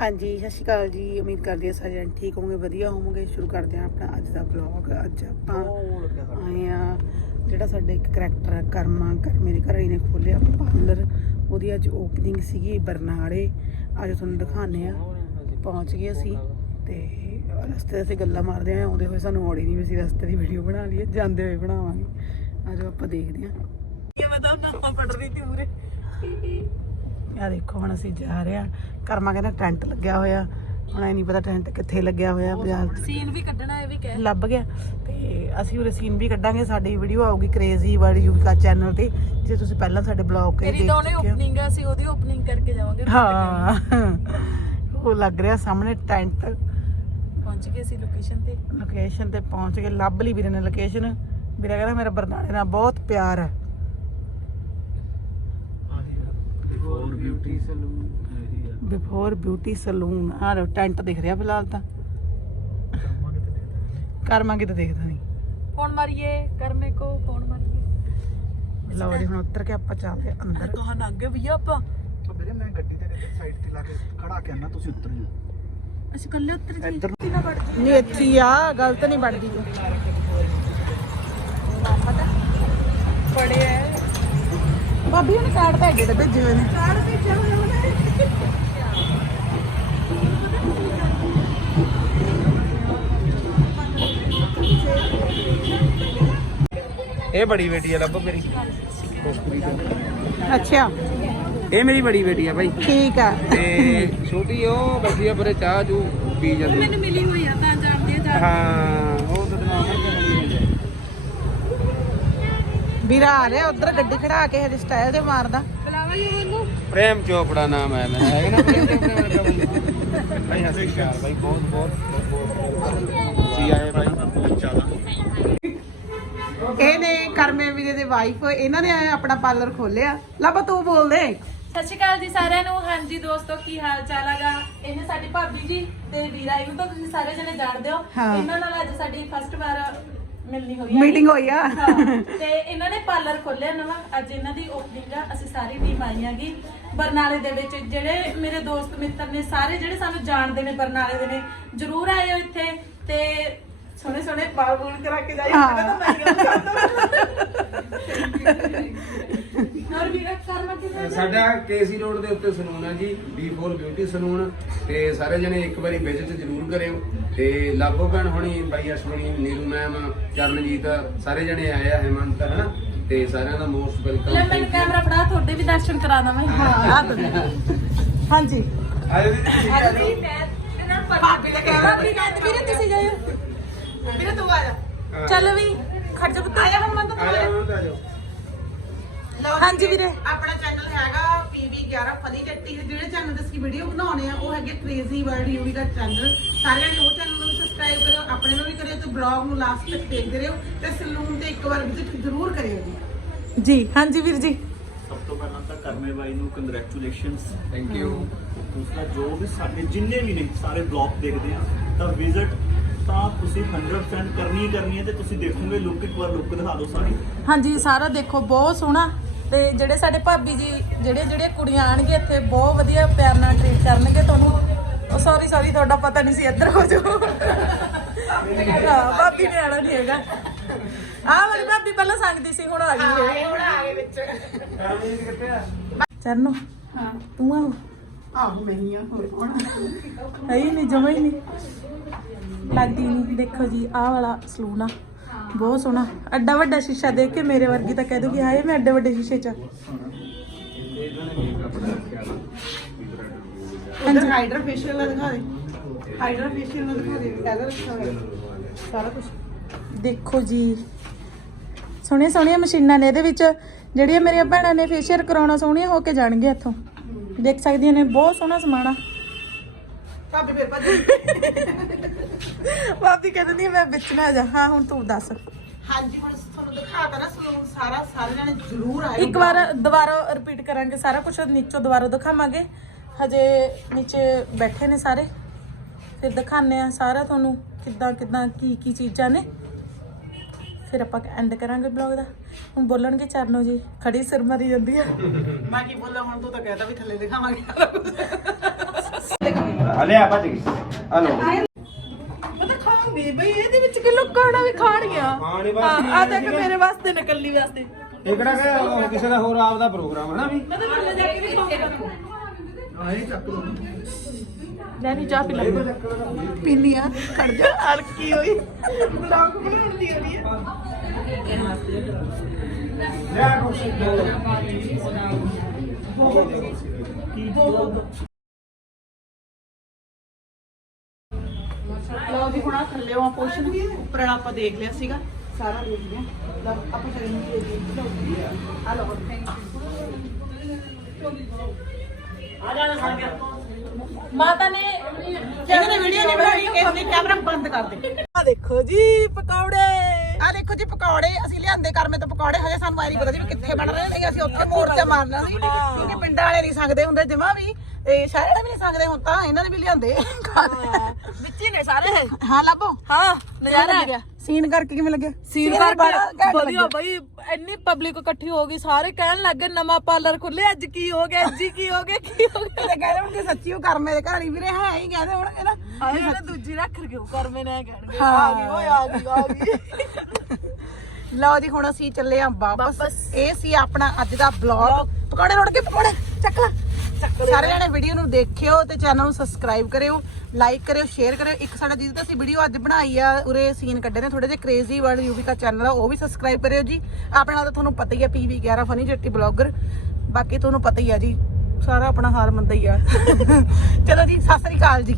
ਹਾਂਜੀ ਸਤਿ ਸ਼੍ਰੀ ਅਕਾਲ ਜੀ। ਉਮੀਦ ਕਰਦੀ ਹਾਂ ਸਾਰੇ ਜਣ ਠੀਕ ਹੋਵੋਗੇ ਵਧੀਆ ਹੋਵੋਗੇ। ਸ਼ੁਰੂ ਕਰਦੇ ਹਾਂ ਆਪਣਾ ਅੱਜ ਦਾ ਵਲੌਗ ਅੱਜ ਆਪਾਂ ਆਏ ਆ ਜਿਹੜਾ ਸਾਡਾ ਇੱਕ ਕਰੈਕਟਰ ਹੈ ਕਰਮਾ। ਕਰਮੇ ਦੇ ਘਰ ਨੇ ਖੋਲਿਆ ਪਾਰਲਰ ਉਹਦੀ ਅੱਜ ਓਪਨਿੰਗ ਸੀਗੀ ਬਰਨਾਲੇ। ਅੱਜ ਤੁਹਾਨੂੰ ਦਿਖਾਣੇ ਆ ਪਹੁੰਚ ਗਏ ਅਸੀਂ ਤੇ ਰਸਤੇ 'ਤੇ ਅਸੀਂ ਗੱਲਾਂ ਮਾਰਦੇ ਆਂ ਆਉਂਦੇ ਹੋਏ ਸਾਨੂੰ ਔੜੀ ਨਹੀਂ ਵੀ ਅਸੀਂ ਰਸਤੇ ਦੀ ਵੀਡੀਓ ਬਣਾ ਲਈਏ। ਜਾਂਦੇ ਹੋਏ ਬਣਾਵਾਂਗੇ। ਅੱਜ ਆਪਾਂ ਦੇਖਦੇ ਆਂ ਇਹ ਮੈਂ ਤਾਂ ਨਾ ਪੜ ਰਹੀ ਸੀ ਮੂਰੇ ਆ ਦੇਖੋ ਹੁਣ ਅਸੀਂ ਜਾ ਰਹੇ ਆ ਕਰਮਾ ਕਹਿੰਦਾ ਟੈਂਟ ਲੱਗਿਆ ਹੋਇਆ। ਹੁਣ ਐ ਨਹੀਂ ਪਤਾ ਟੈਂਟ ਕਿੱਥੇ ਲੱਗਿਆ ਹੋਇਆ ਬਾਜ਼ਾਰ 'ਚ। ਸੀਨ ਵੀ ਕੱਢਣਾ ਇਹ ਵੀ ਕਹਿ। ਲੱਭ ਗਿਆ। ਤੇ ਅਸੀਂ ਉਰੇ ਸੀਨ ਵੀ ਕੱਢਾਂਗੇ। ਸਾਡੀ ਵੀਡੀਓ ਆਊਗੀ ਕ੍ਰੇਜ਼ੀ ਵਰਡ ਯੂਵਿਕਾ ਚੈਨਲ ਤੇ। ਜੇ ਤੁਸੀਂ ਪਹਿਲਾਂ ਸਾਡੇ ਬਲੌਗ ਤੇਰੀ ਦੇਖ ਤਾਂ ਉਹਨੇ ਚੁੱਕੇ ਹੋ। ਓਪਨਿੰਗ ਆ ਸੀ ਉਹਦੀ ਓਪਨਿੰਗ ਕਰਕੇ ਜਾਵਾਂਗੇ ਹਾਂ। ਉਹ ਲੱਗ ਰਿਹਾ ਸਾਹਮਣੇ ਟੈਂਟ ਪਹੁੰਚ ਗਏ ਸੀ ਲੋਕੇਸ਼ਨ ਤੇ। ਲੋਕੇਸ਼ਨ ਤੇ ਪਹੁੰਚ ਕੇ ਲੱਭ ਲਈ ਵੀਰੇ ਨੇ ਲੋਕੇਸ਼ਨ ਵੀਰੇ ਕਹਿੰਦਾ ਮੇਰਾ ਬਰਨਾਲੇ ਨਾਲ ਬਹੁਤ ਪਿਆਰ ਹੈ। ਹੋਰ beauty salon before beauty salon ਆ ਲੋ ਟੈਂਟ ਦਿਖ ਰਿਹਾ ਫਿਲਹਾਲ ਤਾਂ। ਕਰਮਾ ਕਿਤੇ ਦੇਖਦਾ ਨਹੀਂ। ਫੋਨ ਮਾਰੀਏ? ਕਰਮੇ ਕੋ ਫੋਨ ਮਾਰੀਏ? ਲਓ ਜੀ ਹੁਣ ਉੱਤਰ ਕੇ ਆਪਾਂ ਚੱਲਦੇ ਹਾਂ ਅੰਦਰ। ਕਹਾਂ ਨਾ ਅੱਗੇ ਭਈਆ ਆਪਾਂ। ਤਾਂ ਵੀਰੇ ਮੈਂ ਗੱਡੀ ਦੇ ਸਾਈਡ ਤੇ ਲਾ ਕੇ ਖੜਾ ਕੇ ਆਣਾ ਤੁਸੀਂ ਉੱਤਰ ਜਾਓ। ਅਸੀਂ ਕੱਲੇ ਉੱਤਰ ਜੀ ਇੱਧਰ ਨਾ ਵੜ ਨਹੀਂ ਇੱਥੇ ਹੀ ਆ ਗਲਤ ਨਹੀਂ ਵੜਦੀ। ਤੂੰ ਬੜੇ ਐ ਭਾਬੀ ਉਹਨੇ ਕਾਰਡ ਤਾਂ ਅੱਗੇ ਤੇ ਭੇਜੇ ਹੋਏ ਨੇ। ਕਾਰਡ ਭੇਜਿਆ ਹੋਇਆ ਉਹਨੇ। ਇਹ ਬੜੀ ਬੇਟੀ ਆ ਲੱਭ ਮੇਰੀ। ਅੱਛਾ। ਇਹ ਮੇਰੀ ਬੜੀ ਬੇਟੀ ਆ ਭਾਈ ਠੀਕ ਆ। ਤੇ ਛੋਟੀ ਉਹ ਬੈਠੀ ਆ ਪਰੇ ਚਾਹ ਜੂ ਪੀ ਜਾਂਦੀ। ਮੈਨੂੰ ਮਿਲੀ ਹੋਈ ਆ ਤਾਂ ਜਾਣਦੇ ਆ ਹਾਂ ਉਹ ਤਾਂ ਨਾਮ ਵੀਰਾ ਆ ਰਿਹਾ ਉਧਰ ਗੱਡੀ ਖੜਾ ਕੇ ਹਜੇ ਸਟਾਈਲ ਤੇ ਮਾਰਦਾ। ਬੁਲਾਵਾ ਜੀ ਉਹਨੂੰ। ਪ੍ਰੇਮ ਚੋਪੜਾ ਨਾਮ ਹੈ ਮੇਰਾ। ਹੈਗਾ ਨਾ ਪ੍ਰੇਮ ਚੋਪੜਾ ਵਰਗਾ ਬੰਦਾ। ਭਾਈ ਹੱਥ ਸ਼ਾਰ ਭਾਈ ਬਹੁਤ ਬਹੁਤ ਜੀ ਆਏ ਭਾਈ ਬਹੁਤ ਜ਼ਿਆਦਾ ਇਹ ਨੇ ਕਰਮੇ ਵੀਰੇ ਦੇ ਵਾਈਫ ਇਹਨਾਂ ਨੇ ਆਪਣਾ ਪਾਰਲਰ ਖੋਲਿਆ ਲੱਭਾ ਤੂੰ ਬੋਲ ਦੇ। ਸਤਿ ਸ਼੍ਰੀ ਅਕਾਲ ਜੀ ਸਾਰਿਆਂ ਨੂੰ। ਹਾਂਜੀ ਦੋਸਤੋ ਕੀ ਹਾਲ ਚਾਲ ਹੈਗਾ? ਇਹਨੇ ਸਾਡੀ ਭਾਬੀ ਜੀ ਤੇ ਵੀਰਾ ਇਹਨੂੰ ਤਾਂ ਤੁਸੀਂ ਸਾਰੇ ਜਣੇ ਜਾਣਦੇ ਹੋ। ਹਾਂ। ਇਹਨਾਂ ਨਾਲ ਅੱਜ ਸਾਡੀ ਫਸਟ ਵਾਰ ਮਿਲਣੀ ਹੋਈ ਹੈ ਮੀਟਿੰਗ ਹੋਈ ਆ। ਹਾਂ, ਤੇ ਇਹਨਾਂ ਨੇ ਪਾਰਲਰ ਖੋਲਿਆ ਨਵਾਂ। ਅੱਜ ਇਹਨਾਂ ਦੀ ਓਪਨਿੰਗ ਆ। ਅਸੀਂ ਸਾਰੀ ਟੀਮ ਆਈ ਹੈਗੀ ਬਰਨਾਲੇ ਦੇ ਵਿੱਚ ਜਿਹੜੇ ਮੇਰੇ ਦੋਸਤ ਮਿੱਤਰ ਨੇ ਸਾਰੇ ਜਿਹੜੇ ਸਾਨੂੰ ਜਾਣਦੇ ਨੇ ਬਰਨਾਲੇ ਦੇ ਨੇ ਜਰੂਰ ਆਇਓ ਇੱਥੇ। ਤੇ ਸੋਹਣੇ ਸੋਹਣੇ ਬਾਲ ਬੂਲ ਕਰਾ ਕੇ ਹਾਂ। ਪਹਿਲਾਂ ਤਾਂ ਮੈਂ ਗੱਲ ਵੀਰਾ ਕਰਮਾ ਸਾਡਾ ਕੇਸੀ ਰੋਡ ਦੇ ਉੱਤੇ ਸਲੂਨ ਹੈ ਜੀ B4 ਬਿਊਟੀ ਸਲੂਨ ਤੇ ਸਾਰੇ ਜਣੇ ਇੱਕ ਵਾਰੀ ਵਿਜ਼ਿਟ ਜ਼ਰੂਰ ਕਰਿਓ। ਤੇ ਲਾਭੋ ਭੈਣ ਹੋਣੀ ਬਾਈ ਅਸ਼ਵਨੀ ਨੀਰੂ ਮੈਮ ਚਰਨਜੀਤ ਸਾਰੇ ਜਣੇ ਆਏ ਆ ਹੈਮੰਤ ਹਨਾ? ਤੇ ਸਾਰਿਆਂ ਦਾ ਮੋਸਟ ਲੈ ਵੈਲਕਮ ਮੈਨੂੰ ਕੈਮਰਾ ਫੜਾ ਤੁਹਾਡੇ ਵੀ ਦਰਸ਼ਨ ਕਰਾ ਦਵਾਂ ਆ ਦਿੰਦੇ। ਹਾਂਜੀ। ਆਜੋ ਜੀ ਤੁਸੀਂ ਵੀ ਆਜੋ ਭਾਬੀ ਦਾ ਕੈਮਰਾ ਕਹਿੰਦੇ ਵੀਰੇ ਤੁਸੀਂ ਜਾਇਓ। ਵੀਰੇ ਤੂੰ ਆ ਜਾ। ਚੱਲ ਵੀ ਖੜ ਜਾ ਪੁੱਤ। ਆਇਆ ਹਮਨ ਆਜੋ ਆਜੋ ਹਾਂਜੀ ਵੀਰੇ। ਆਪਣਾ ਚੈਨਲ ਹੈਗਾ PV11 ਫਨੀ ਚੱਟੀ ਦੇ ਜਿਹੜੇ ਚੈਨਲ ਤੇ ਅਸੀਂ ਵੀਡੀਓ ਬਣਾਉਣੇ ਆ ਉਹ ਹੈਗੇ ਕ੍ਰੇਜ਼ੀ ਵਰਲਡ ਯੂਵੀ ਦਾ ਚੈਨਲ ਸਾਰਿਆਂ ਨੇ ਉਹ ਚੈਨਲ ਨੂੰ ਸਬਸਕ੍ਰਾਈਬ ਕਰਿਓ ਆਪਣੇ ਨੂੰ ਵੀ ਕਰਿਓ ਤੇ ਬਲੌਗ ਨੂੰ ਲਾਸਟ ਤੱਕ ਦੇਖਦੇ ਰਹੋ ਤੇ ਸਲੂਨ ਤੇ ਇੱਕ ਵਾਰ ਵਿਜ਼ਿਟ ਜ਼ਰੂਰ ਕਰਿਓ ਜੀ। ਜੀ ਹਾਂਜੀ ਵੀਰ ਜੀ। ਸਭ ਤੋਂ ਪਹਿਲਾਂ ਤਾਂ ਕਰਮੇ ਬਾਈ ਨੂੰ ਕੰਗ੍ਰੈਚੁਲੇਸ਼ਨਸ ਥੈਂਕ ਯੂ ਦੂਸਰਾ ਜੋ ਵੀ ਸਾਡੇ ਜਿੰਨੇ ਵੀ ਨੇ ਸਾਰੇ ਬਲੌਗ ਦੇਖਦੇ ਆ ਤਾਂ ਵਿਜ਼ਿਟ ਤਾਂ ਤੁਸੀਂ 100% ਕਰਨੀ ਹੀ ਕਰਨੀ ਹੈ ਤੇ ਤੁਸੀਂ ਦੇਖੋਗੇ ਲੁੱਕ ਇੱਕ ਵਾਰ ਲੁੱਕ ਦਿਖਾ ਦਿਓ ਸਾਰੀ। ਹਾਂਜੀ ਸਾਰਾ ਦੇਖੋ ਬਹੁਤ ਸੋਹਣਾ। ਤੇ ਜਿਹੜੇ ਸਾਡੇ ਭਾਬੀ ਜੀ ਜਿਹੜੇ ਜਿਹੜੇ ਕੁੜੀਆਂ ਆਣਗੇ ਇੱਥੇ ਬਹੁਤ ਵਧੀਆ ਪਿਆਰ ਨਾਲ ਟ੍ਰੀਟ ਕਰਨਗੇ ਤੁਹਾਨੂੰ। ਉਹ ਸੌਰੀ ਸੌਰੀ ਤੁਹਾਡਾ ਪਤਾ ਨਹੀਂ ਸੀ ਇੱਧਰ ਹੋ ਜਾਓ। ਹਾਂ ਭਾਬੀ ਨੇ ਆਣਾ ਨਹੀਂ ਹੈਗਾ। ਆਹ ਵਾਲੀ ਭਾਬੀ ਪਹਿਲਾਂ ਸੰਗਦੀ ਸੀ ਹੁਣ ਆ ਗਈ ਹੈ ਹੁਣ ਆ ਗਏ ਵਿੱਚ। ਚਰਨੋ ਹਾਂ। ਤੂੰ ਆ ਆਹੋ ਮੈਂ ਹੀ ਆ ਹੋਰ ਕੌਣ ਹੈ ਹੀ ਨਹੀਂ ਜਮਾ ਹੀ ਨਹੀਂ। ਲੱਗਦੀ ਨਹੀਂ ਦੇਖੋ ਜੀ ਆਹ ਵਾਲਾ ਸਲੂਨ ਆ ਬਹੁਤ ਸੋਹਣਾ। ਐਡਾ ਵੱਡਾ ਸ਼ੀਸ਼ਾ ਦੇਖ ਕੇ ਮੇਰੇ ਵਰਗੀ ਤਾਂ ਕਹਿ ਦੂਗੀ ਹਾਏ ਮੈਂ ਐਡੇ ਵੱਡੇ ਸ਼ੀਸ਼ੇ 'ਚ। ਆ। ਅੰਦਰ ਹਾਈਡਰਾ ਫੇਸ਼ੀਅਲ ਦਾ ਦਿਖਾ ਦੇ। ਹਾਈਡਰਾ ਫੇਸ਼ੀਅਲ ਦਾ ਦਿਖਾ ਦੇ ਇਹਦਾ ਰੱਖਿਆ ਹੋਇਆ। ਸਾਰਾ ਕੁਝ ਦੇਖੋ ਜੀ। ਸੋਹਣੀਆਂ ਸੋਹਣੀਆਂ ਮਸ਼ੀਨਾਂ ਨੇ ਇਹਦੇ ਵਿੱਚ। ਜਿਹੜੀਆਂ ਮੇਰੀਆਂ ਭੈਣਾਂ ਨੇ ਫੇਸ਼ੀਅਲ ਕਰਾਉਣਾ ਸੋਹਣੀਆਂ ਹੋ ਕੇ ਜਾਣਗੇ ਇੱਥੋਂ। ਦੇਖ ਸਕਦੀਆਂ ਨੇ ਬਹੁਤ ਸੋਹਣਾ ਸਮਾਨ ਆ। ਭਾਬੀ ਫਿਰ ਭੱਜ। ਭਾਬੀ ਕਹਿੰਦੀ ਮੈਂ ਵਿੱਚ ਨਾ ਜਾ। ਹਾਂ ਹੁਣ ਤੂੰ ਦੱਸ। ਹਾਂਜੀ ਹੁਣ ਤੁਹਾਨੂੰ ਦਿਖਾਤਾ ਨਾ ਸਲੂਨ ਸਾਰਾ ਸਾਰੇ ਜਣੇ ਜ਼ਰੂਰ ਆਇਓ ਇੱਕ ਵਾਰ ਦੁਬਾਰਾ ਰਿਪੀਟ ਕਰਾਂਗੇ ਸਾਰਾ ਕੁਝ ਨੀਚੋਂ ਦੁਬਾਰਾ ਦਿਖਾਵਾਂਗੇ। ਹਜੇ ਨੀਚੇ ਬੈਠੇ ਨੇ ਸਾਰੇ। ਫਿਰ ਦਿਖਾਣੇ ਆ ਸਾਰਾ ਤੁਹਾਨੂੰ ਕਿੱਦਾਂ ਕਿੱਦਾਂ ਕੀ ਕੀ ਚੀਜ਼ਾਂ ਨੇ। ਫਿਰ ਆਪਾਂ ਐਂਡ ਕਰਾਂਗੇ ਬਲੌਗ ਦਾ। ਹੁਣ ਬੋਲਣਗੇ ਚਰਨੋ ਜੀ ਖੜੀ ਸਿਰ ਮਾਰੀ ਜਾਂਦੀ ਆ। ਮੈਂ ਕੀ ਬੋਲਾਂ ਹੁਣ ਤੂੰ ਤਾਂ ਕਹਿਤਾ ਵੀ ਥੱਲੇ ਦਿਖਾਵਾਂਗੇ ਹਲੇ ਆ ਭੱਜ ਗਈ। ਹਲੋ ਮੈਂ ਤਾਂ ਖਾਉਂਗੀ ਬਈ ਇਹਦੇ ਵਿੱਚ ਕਿ ਲੋਕਾਂ ਵੀ ਖਾਣੀਆਂ? ਖਾਣੇ ਵਾਸਤੇ ਆ ਦੇਖ ਮੇਰੇ ਵਾਸਤੇ ਨਕਲੀ ਵਾਸਤੇ। ਇਹ ਕਿਹੜਾ ਕਿ ਕਿਸੇ ਦਾ ਹੋਰ ਆਪਦਾ ਪ੍ਰੋਗਰਾਮ ਹੈ ਨਾ ਵੀ? ਮੈਂ ਤਾਂ ਥੱਲੇ ਜਾ ਕੇ ਵੀ ਖਾਉਂਗਾ ਨਹੀਂ ਚਾਹ ਪੀ ਲੈ ਪੀਨੀ ਆ ਖੜ ਜਾ। ਹਰ ਕੀ ਹੋਈ? ਬਲੌਗ ਬਣਾਉਣ ਦੀ ਹੋਈ ਹੈ ਲੈ ਕੁਛ ਲਓ ਜੀ ਹੁਣ ਆ ਥੱਲੇ ਆ ਪੋਸ਼ਨ ਉੱਪਰ ਵਾਲਾ ਆਪਾਂ ਦੇਖ ਲਿਆ ਸੀਗਾ। ਸਾਰਾ ਦੇਖ ਲਿਆ। ਲਓ ਆਪਾਂ ਚਲੇ ਨੂੰ ਦੇਖ ਲਈ ਆ ਲਓ ਮਾਤਾ ਨੇ ਇਹਨੇ ਵੀਡੀਓ ਨਹੀਂ ਬਣਾਉਣੀ ਇਸ ਲਈ ਕੈਮਰਾ ਬੰਦ ਕਰ ਦੇ। ਆ ਦੇਖੋ ਜੀ ਪਕੌੜੇ। ਆ ਦੇਖੋ ਜੀ ਪਕੌੜੇ। ਅਸੀਂ ਲਿਆਂਦੇ ਕਰਮੇ ਤੋਂ ਪਕੌੜੇ ਹਜੇ ਸਾਨੂੰ ਆਈ ਨਹੀਂ ਪਤਾ ਜੀ ਵੀ ਕਿੱਥੇ ਬਣ ਰਹੇ ਨੇ। ਅਸੀਂ ਉੱਥੇ ਮੋਰਚਾ ਮਾਰਨਾ ਸੀ। ਕਿਉਂਕਿ ਪਿੰਡਾਂ ਵਾਲੇ ਨਹੀਂ ਸੰਗਦੇ ਹੁੰਦੇ ਜਮਾ ਵੀ। ਤੇ ਵਾਲੇ ਵੀ ਨਹੀਂ ਸੰਗਦੇ ਹੁਣ ਤਾਂ ਇਹਨਾਂ ਨੇ ਵੀ ਲਿਆਂਦੇ। ਵਿੱਚ ਹੀ ਨੇ ਸਾਰੇ। ਹਾਂ ਲੱਭੋ। ਹਾਂ ਨਜ਼ਾਰਾ। ਸੀਨ ਕਰਕੇ ਕਿਵੇਂ ਲੱਗਿਆ ਸੀਨ ਕਰਕੇ ਵਧੀਆ। ਬਈ ਇੰਨੀ ਪਬਲਿਕ ਇਕੱਠੀ ਹੋ ਗਈ ਸਾਰੇ ਕਹਿਣ ਲੱਗੇ ਨਵਾਂ ਪਾਰਲਰ ਖੁੱਲੇ ਅੱਜ ਕੀ ਹੋ ਗਿਆ ਹੀ ਕੀ ਹੋ ਗਿਆ ਕੀ ਹੋ ਗਿਆ। ਤੇ ਕਹਿੰਦੇ ਹੁਣ ਕਿ ਸੱਚੀ ਉਹ ਕਰਮੇ ਦੇ ਘਰ ਹੀ ਵੀਰੇ ਹੈ ਹੀ ਕਹਿੰਦੇ ਹੋਣਗੇ ਨਾ। ਆਏ ਇਹਨੇ ਦੂਜੀ ਰੱਖ ਕਿਉਂ ਕਰਮੇ ਨੇ ਕਹਿਣਗੇ। ਆ ਗਈ ਓਏ ਆ ਗਈ ਆ ਗਈ। ਲਓ ਜੀ ਹੁਣ ਅਸੀਂ ਚੱਲੇ ਆਂ ਵਾਪਸ। ਇਹ ਸੀ ਆਪਣਾ ਅੱਜ ਦਾ ਬਲੌਗ ਪਕੌੜੇ ਰੋੜ ਕੇ ਪਕੌੜੇ ਚੱਕ ਲੈ। ਸਾਰੇ ਜਣੇ ਵੀਡੀਓ ਨੂੰ ਦੇਖਿਓ ਤੇ ਚੈਨਲ ਨੂੰ ਸਬਸਕ੍ਰਾਈਬ ਕਰਿਓ ਲਾਈਕ ਕਰਿਓ ਸ਼ੇਅਰ ਕਰਿਓ। ਇੱਕ ਸਾਡਾ ਜਿਹਦੇ ਤੇ ਅਸੀਂ ਵੀਡੀਓ ਅੱਜ ਬਣਾਈ ਆ ਉਰੇ ਸੀਨ ਕੱਢੇ ਨੇ ਥੋੜੇ ਜਿਹਾ ਕ੍ਰੇਜ਼ੀ ਵਰਲਡ ਯੂਵੀ ਚੈਨਲ ਆ ਉਹ ਵੀ ਸਬਸਕ੍ਰਾਈਬ ਕਰਿਓ ਜੀ। ਆਪਣੇ ਨਾਲ ਤਾਂ ਤੁਹਾਨੂੰ ਪਤਾ ਹੀ ਆ ਪੀਵੀ 11 ਫਨੀ ਜੱਟੀ ਬਲੌਗਰ ਬਾਕੀ ਤੁਹਾਨੂੰ ਪਤਾ ਹੀ ਆ ਜੀ ਸਾਰਾ ਆਪਣਾ ਹਾਲ ਮੰਦਾ ਹੀ ਆ। ਚਲੋ ਜੀ ਸਤਿ ਸ੍ਰੀ ਅਕਾਲ ਜੀ।